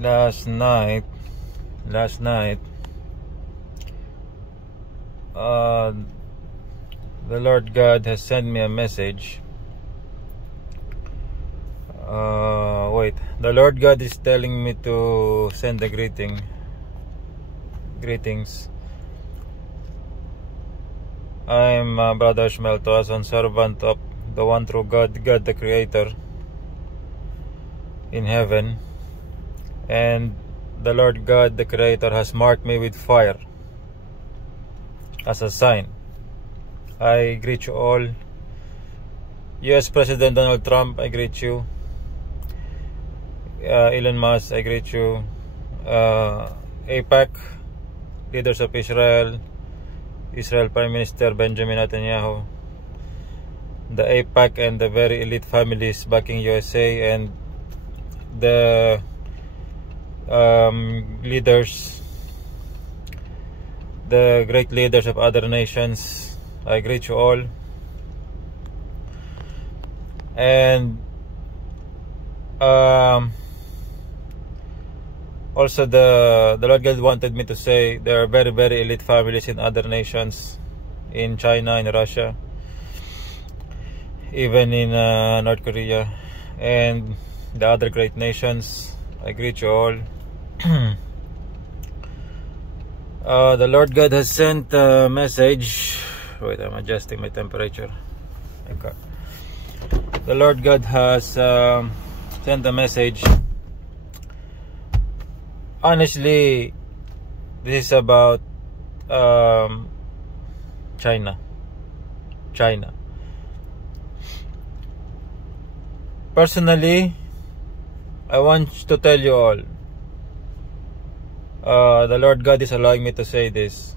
last night the Lord God has sent me a message. Wait, the Lord God is telling me to send a greetings. I'm Brother Ishmael Toason, servant of the one true God, God the Creator in heaven, and the Lord God the Creator has marked me with fire as a sign. I greet you all. US President Donald Trump, I greet you. Elon Musk, I greet you. AIPAC, leaders of Israel Prime Minister Benjamin Netanyahu, the AIPAC and the very elite families backing USA, and the leaders, the great leaders of other nations, I greet you all. And also the Lord God wanted me to say there are very, very elite families in other nations, in China, in Russia, even in North Korea, and the other great nations. I greet you all. The Lord God has sent a message. Wait, I'm adjusting my temperature. Okay. The Lord God has sent a message. Honestly, this is about China. Personally, I want to tell you all, the Lord God is allowing me to say this.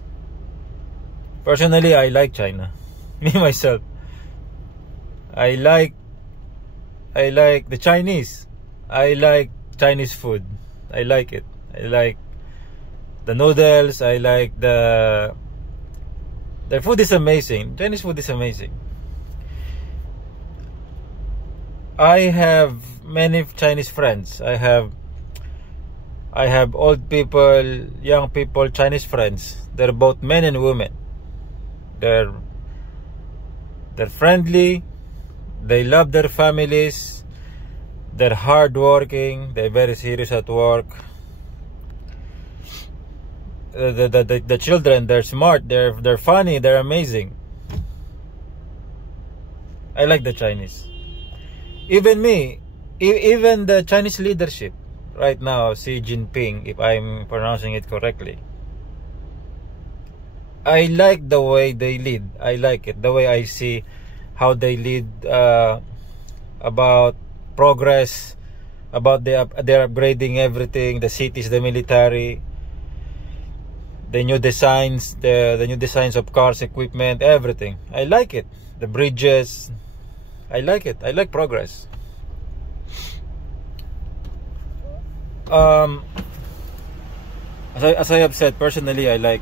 Personally, I like China. Me myself, I like the Chinese. I like Chinese food. I like it. I like the noodles. I like their food is amazing. Chinese food is amazing. I have many Chinese friends. I have old people, young people, Chinese friends. They're both men and women. They're friendly. They love their families. They're hardworking. They're very serious at work. The children, they're smart. They're funny. They're amazing. I like the Chinese. Even me, even the Chinese leadership right now, Xi Jinping, if I'm pronouncing it correctly, I like the way they lead. I like it, the way I see how they lead, about progress, about they're upgrading everything, the cities, the military, the new designs, the new designs of cars, equipment, everything. I like it. The bridges, I like it. I like progress. As I have said, personally, I like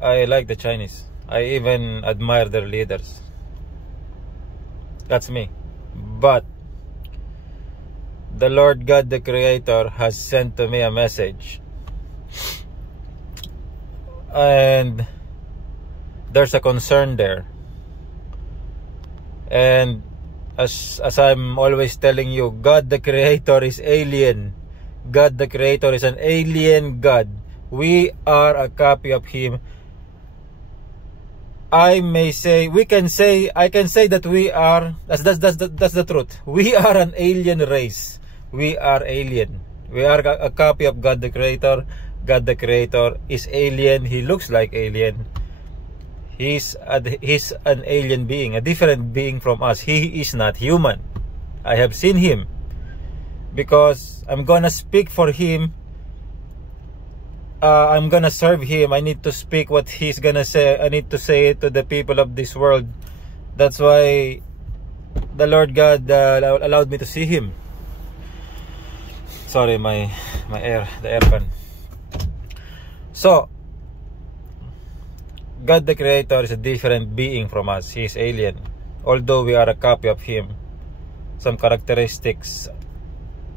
the Chinese. I even admire their leaders. That's me. But the Lord God, the Creator, has sent to me a message, and there's a concern there. And as I'm always telling you, God the Creator is alien. God the Creator is an alien God. We are a copy of Him. I can say that we are, that's the truth. We are an alien race. We are alien. We are a copy of God the Creator. God the Creator is alien. He looks like alien. He's an alien being, a different being from us. He is not human. I have seen Him, because I'm gonna speak for Him. I'm gonna serve Him. I need to speak what He's gonna say. I need to say it to the people of this world. That's why the Lord God allowed me to see Him. Sorry, the aircon. So, God the Creator is a different being from us. He is alien. Although we are a copy of Him, some characteristics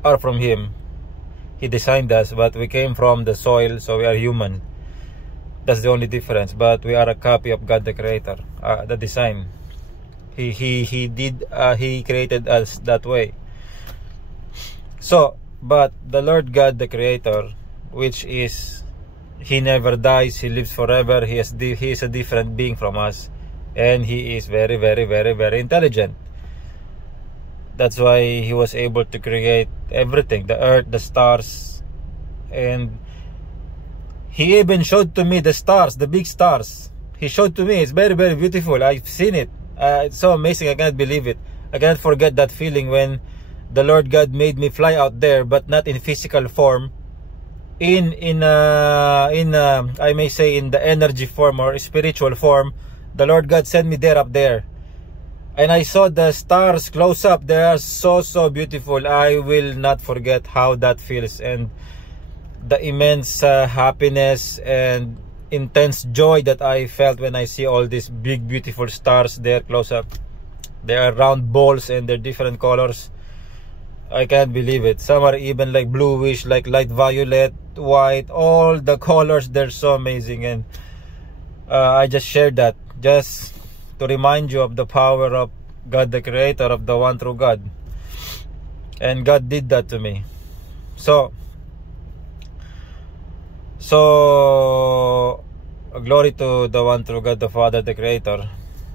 are from Him. He designed us, but we came from the soil, so we are human. That's the only difference. But we are a copy of God the Creator, the design. He created us that way. So, but the Lord God the Creator, which is, He never dies, He lives forever, He is a different being from us, and He is very, very, very, very intelligent. That's why He was able to create everything, the earth, the stars, and He even showed to me the stars, the big stars. He showed to me. It's very, very beautiful. I've seen it. It's so amazing. I cannot believe it. I cannot forget that feeling when the Lord God made me fly out there, but not in physical form, I may say in the energy form or spiritual form. The Lord God sent me there, up there, and I saw the stars close up. They are so, so beautiful. I will not forget how that feels, and the immense happiness and intense joy that I felt when I see all these big, beautiful stars there close up. They are round balls and they're different colors. I can't believe it. Some are even like bluish, like light violet, white, all the colors. They're so amazing, and I just shared that just to remind you of the power of God the Creator, of the one true God. And God did that to me. So glory to the one true God, the Father, the Creator.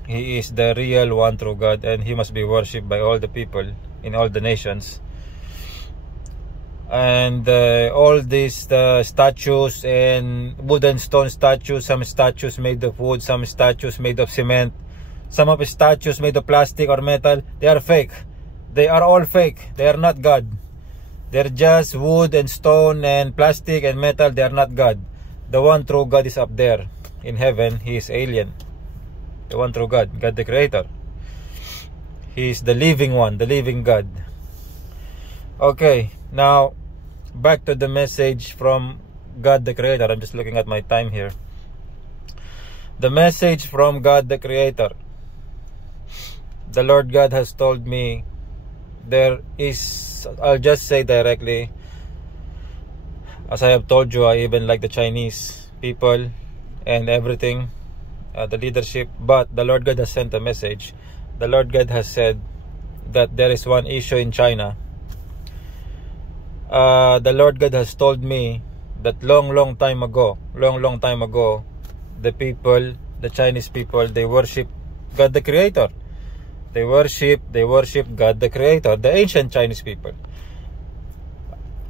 He is the real one true God, and He must be worshipped by all the people in all the nations. And all these statues and wooden stone statues, some statues made of wood, some statues made of cement, some of the statues made of plastic or metal, they are fake. They are all fake. They are not God. They're just wood and stone and plastic and metal. They are not God. The one true God is up there in heaven. He is alien. The one true God, God the Creator. He is the living one, the living God. Okay, now back to the message from God the Creator. I'm just looking at my time here. The message from God the Creator. The Lord God has told me there is, I'll just say directly, as I have told you, I even like the Chinese people and everything, the leadership. But the Lord God has sent a message. The Lord God has said that there is one issue in China. The Lord God has told me that long time ago, the people, the Chinese people, they worship God the Creator. They worship God the Creator, the ancient Chinese people.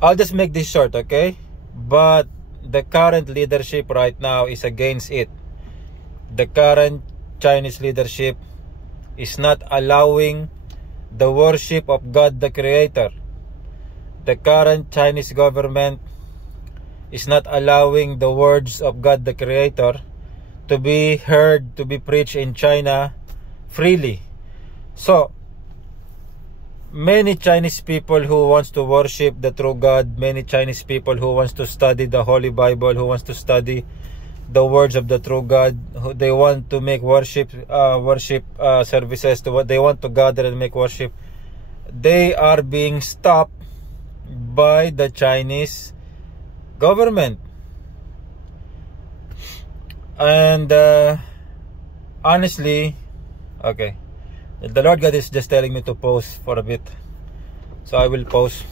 I'll just make this short, okay? But the current leadership right now is against it. The current Chinese leadership is not allowing the worship of God the Creator. The current Chinese government is not allowing the words of God the Creator to be heard, to be preached in China freely. So, many Chinese people who wants to worship the true God, many Chinese people who wants to study the Holy Bible, who wants to study the words of the true God, they want to make worship services, they want to gather and make worship. They are being stopped by the Chinese government. And honestly, okay, the Lord God is just telling me to pause for a bit, so I will pause.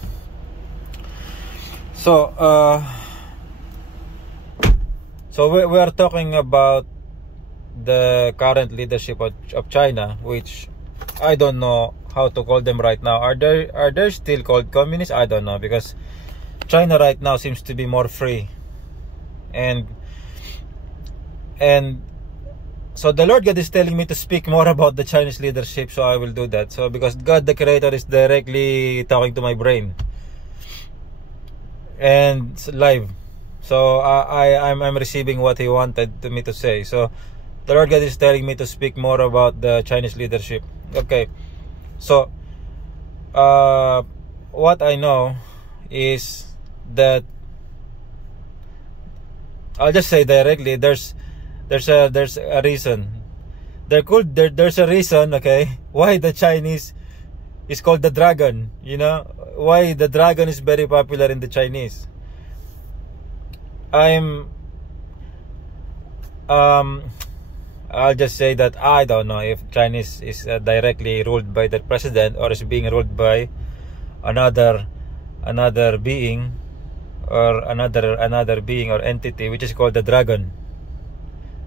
So we are talking about the current leadership of China, which I don't know how to call them right now. Are they still called communists? I don't know, because China right now seems to be more free, and so the Lord God is telling me to speak more about the Chinese leadership, so I will do that. So because God the Creator is directly talking to my brain and live, so I'm receiving what He wanted me to say. So the Lord God is telling me to speak more about the Chinese leadership. Okay, so what I know is that, I'll just say directly, there's a reason. There's a reason, okay, why the Chinese is called the dragon. You know, why the dragon is very popular in the Chinese. I'll just say that I don't know if Chinese is directly ruled by the president or is being ruled by another being, or another being or entity, which is called the dragon.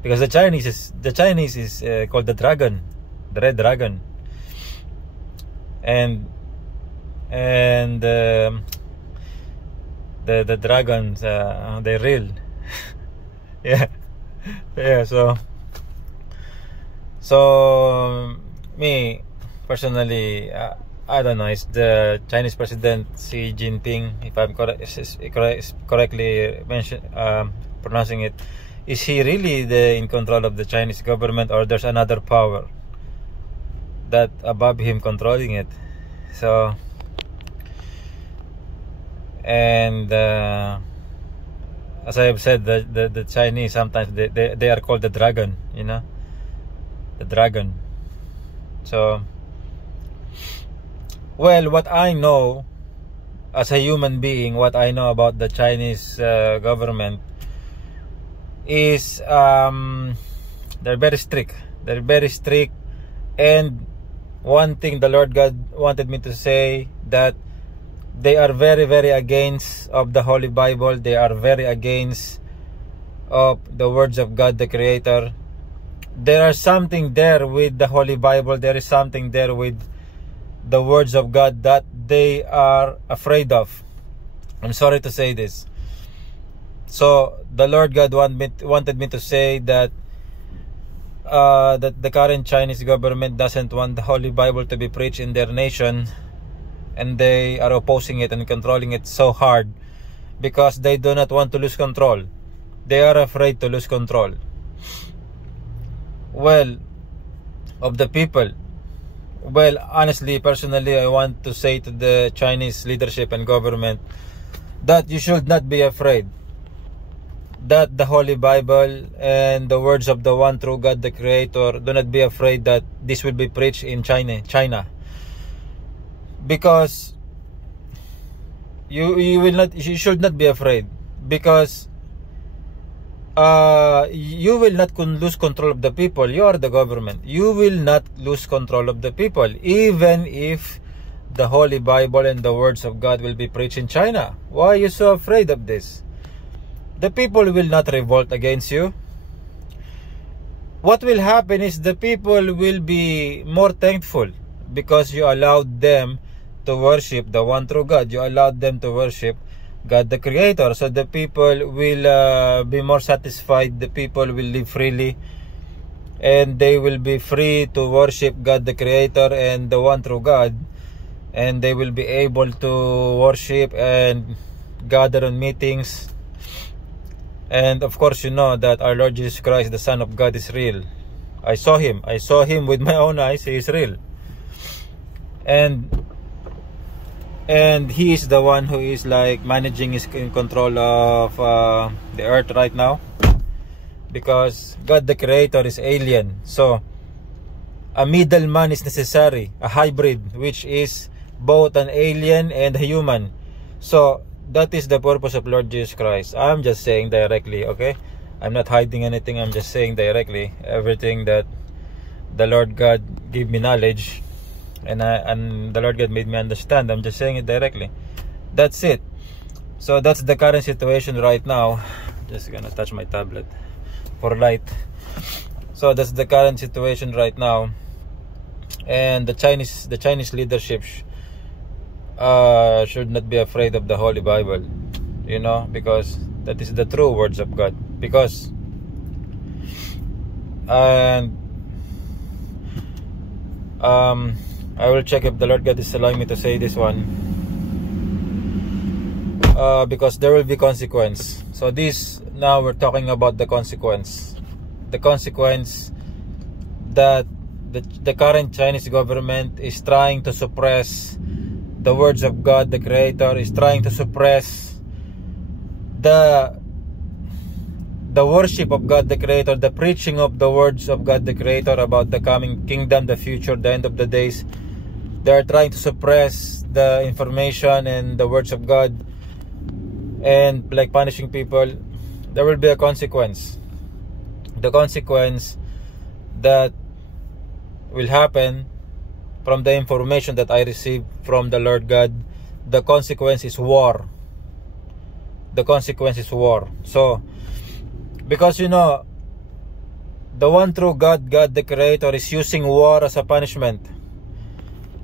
Because the Chinese is called the dragon, the red dragon, and the dragons, they're real. Yeah. So me personally, I don't know. It's the Chinese President Xi Jinping, if I'm correctly pronouncing it. Is he really in control of the Chinese government, or there's another power that above him controlling it? So, and as I have said, the Chinese sometimes they are called the dragon, you know, the dragon. So, well, what I know as a human being, what I know about the Chinese government is they're very strict. They're very strict, and one thing the Lord God wanted me to say, that they are very, very against of the Holy Bible. They are very against of the words of God the Creator. There is something there with the Holy Bible. There is something there with the words of God that they are afraid of. I'm sorry to say this. So the Lord God wanted me to say that that the current Chinese government doesn't want the Holy Bible to be preached in their nation, and they are opposing it and controlling it so hard because they do not want to lose control. They are afraid to lose control. Well, of the people. Well, honestly, personally, I want to say to the Chinese leadership and government that you should not be afraid that the Holy Bible and the words of the one true God, the Creator, do not be afraid that this will be preached in China. Because you should not be afraid, because you will not lose control of the people. You are the government. You will not lose control of the people, even if the Holy Bible and the words of God will be preached in China. Why are you so afraid of this? The people will not revolt against you. What will happen is the people will be more thankful because you allowed them to worship the one true God. You allowed them to worship God the Creator. So the people will be more satisfied. The people will live freely, and they will be free to worship God the Creator and the one true God, and they will be able to worship and gather on meetings. And of course, you know that our Lord Jesus Christ, the Son of God, is real. I saw him with my own eyes. He is real, and he is the one who is like managing, is in control of the earth right now, because God the Creator is alien. So a middleman is necessary, a hybrid, which is both an alien and a human. So that is the purpose of Lord Jesus Christ. I'm just saying directly, okay? I'm not hiding anything. I'm just saying directly everything that the Lord God gave me knowledge, and the Lord God made me understand. I'm just saying it directly. That's it. So that's the current situation right now. Just gonna touch my tablet for light. So that's the current situation right now, and the Chinese leadership should not be afraid of the Holy Bible, you know, because that is the true words of God. Because I will check if the Lord God is allowing me to say this one, because there will be consequence. So this, now we're talking about the consequence that the current Chinese government is trying to suppress the words of God the Creator, is trying to suppress the worship of God the Creator, the preaching of the words of God the Creator about the coming kingdom, the future, the end of the days. They are trying to suppress the information and the words of God and like punishing people, there will be a consequence. The consequence that will happen from the information that I received from the Lord God, the consequence is war. The consequence is war. So, because you know, the one true God, God the Creator, is using war as a punishment.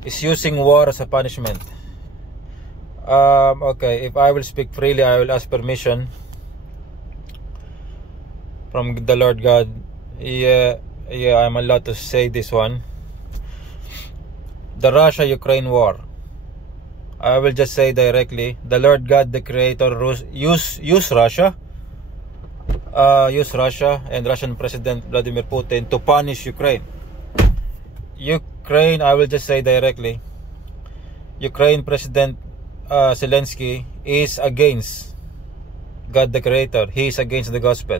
Is using war as a punishment. Okay, if I will speak freely, I will ask permission from the Lord God. Yeah, I'm allowed to say this one. The Russia-Ukraine war. I will just say directly, the Lord God, the Creator, use Russia and Russian President Vladimir Putin to punish Ukraine. Ukraine, I will just say directly, Ukraine President Zelensky is against God the Creator. He is against the gospel.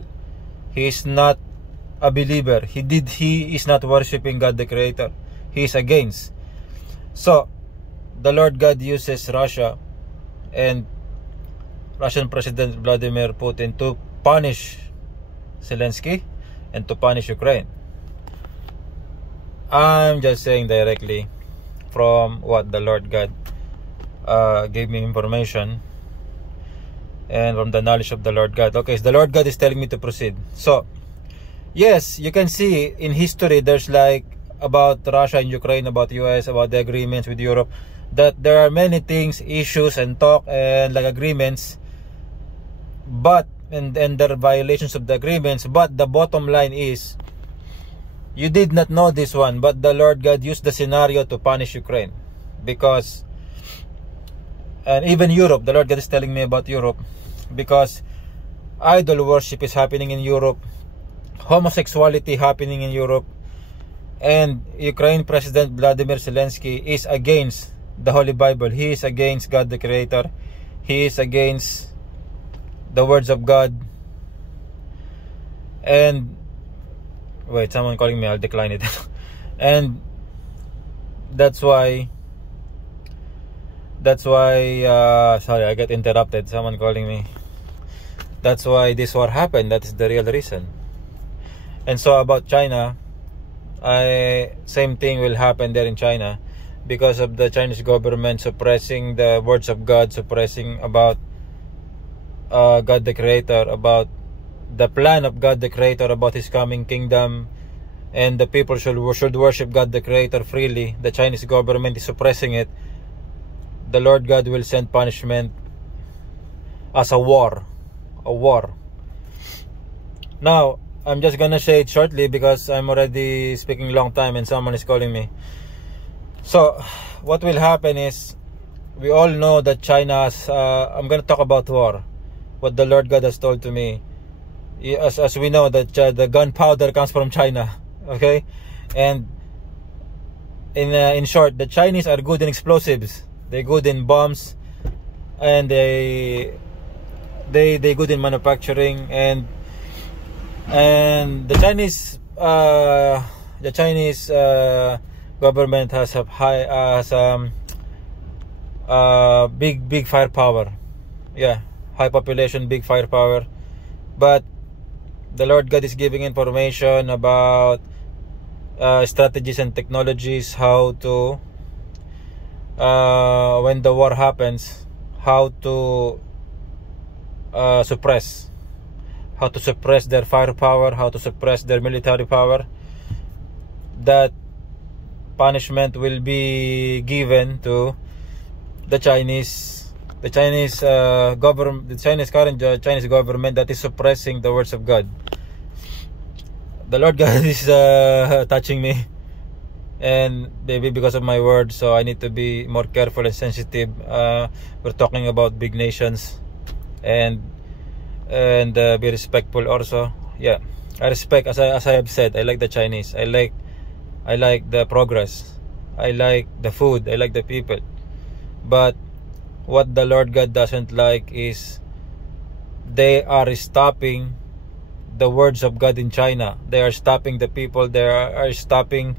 He is not a believer. He is not worshiping God the Creator. He is against. So the Lord God uses Russia and Russian President Vladimir Putin to punish Zelensky and to punish Ukraine. I'm just saying directly from what the Lord God gave me information and from the knowledge of the Lord God. Okay, so the Lord God is telling me to proceed. So yes, you can see in history there's like about Russia and Ukraine, about US, about the agreements with Europe, that there are many things, issues and talk and like agreements, but and there are violations of the agreements. But the bottom line is, you did not know this one, but the Lord God used the scenario to punish Ukraine. Because, and even Europe, the Lord God is telling me about Europe, because idol worship is happening in Europe, homosexuality happening in Europe, and Ukraine President Vladimir Zelensky is against the Holy Bible. He is against God the Creator. He is against the words of God. And wait, someone calling me, I'll decline it. And that's why sorry, I get interrupted, someone calling me. That's why this war happened. That is the real reason. And so about China, same thing will happen there in China, because of the Chinese government suppressing the words of God, suppressing about God the Creator, about the plan of God the Creator, about His coming kingdom, and the people should worship God the Creator freely. The Chinese government is suppressing it. The Lord God will send punishment as a war. Now, I'm just gonna say it shortly because I'm already speaking long time and someone is calling me. So, what will happen is, we all know that China's, I'm gonna talk about war. What the Lord God has told to me. As we know that the gunpowder comes from China. Okay? And in short, the Chinese are good in explosives. They're good in bombs, and they good in manufacturing, and the Chinese government has a big firepower. Yeah, high population, big firepower. But the Lord God is giving information about strategies and technologies, how to when the war happens, how to suppress their firepower, how to suppress their military power. That punishment will be given to the Chinese government, the current Chinese government that is suppressing the words of God. The Lord God is touching me, and maybe because of my words, so I need to be more careful and sensitive. We're talking about big nations, and be respectful also. Yeah, I respect, as I have said, I like the Chinese. I like the progress. I like the food. I like the people. But what the Lord God doesn't like is they are stopping the words of God in China. They are stopping the people. They are stopping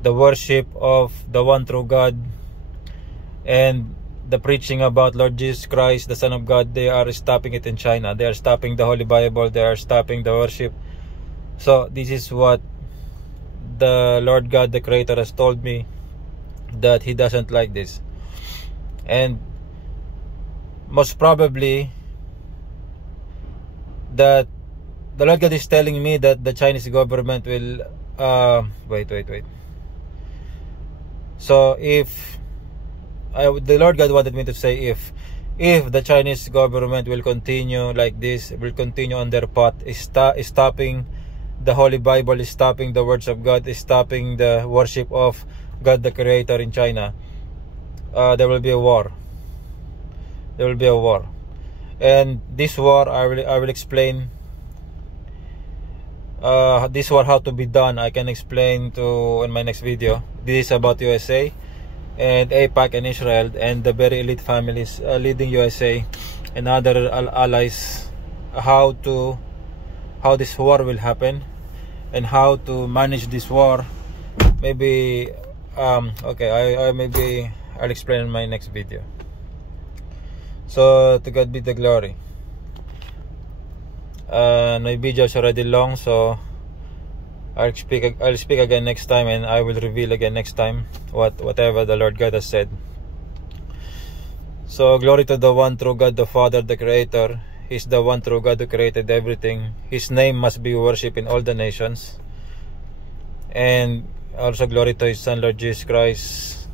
the worship of the one true God. And the preaching about Lord Jesus Christ, the Son of God, they are stopping it in China. They are stopping the Holy Bible. They are stopping the worship. So this is what the Lord God, the Creator, has told me, that He doesn't like this. And most probably that the Lord God is telling me that the Chinese government will wait. So if the Lord God wanted me to say if the Chinese government will continue like this, will continue on their path, is stopping the Holy Bible, is stopping the words of God, is stopping the worship of God the Creator in China, there will be a war. There will be a war. And this war, I will explain this war how to be done. I can explain in my next video. This is about USA and AIPAC and Israel and the very elite families leading USA and other allies, how this war will happen and how to manage this war. Maybe okay, maybe I'll explain in my next video. So to God be the glory. My video is already long, so I'll speak again next time, and I will reveal again next time whatever the Lord God has said. So glory to the one true God, the Father, the Creator. He's the one true God who created everything. His name must be worshipped in all the nations. And also glory to His Son, Lord Jesus Christ,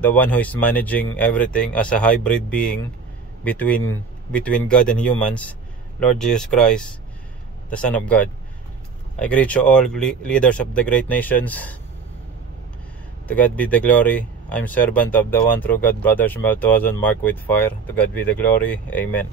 the one who is managing everything as a hybrid being between God and humans, Lord Jesus Christ, the Son of God. I greet you all, leaders of the great nations. To God be the glory. I'm servant of the one true God, Brother Shmuel Toazon, marked with fire. To God be the glory. Amen.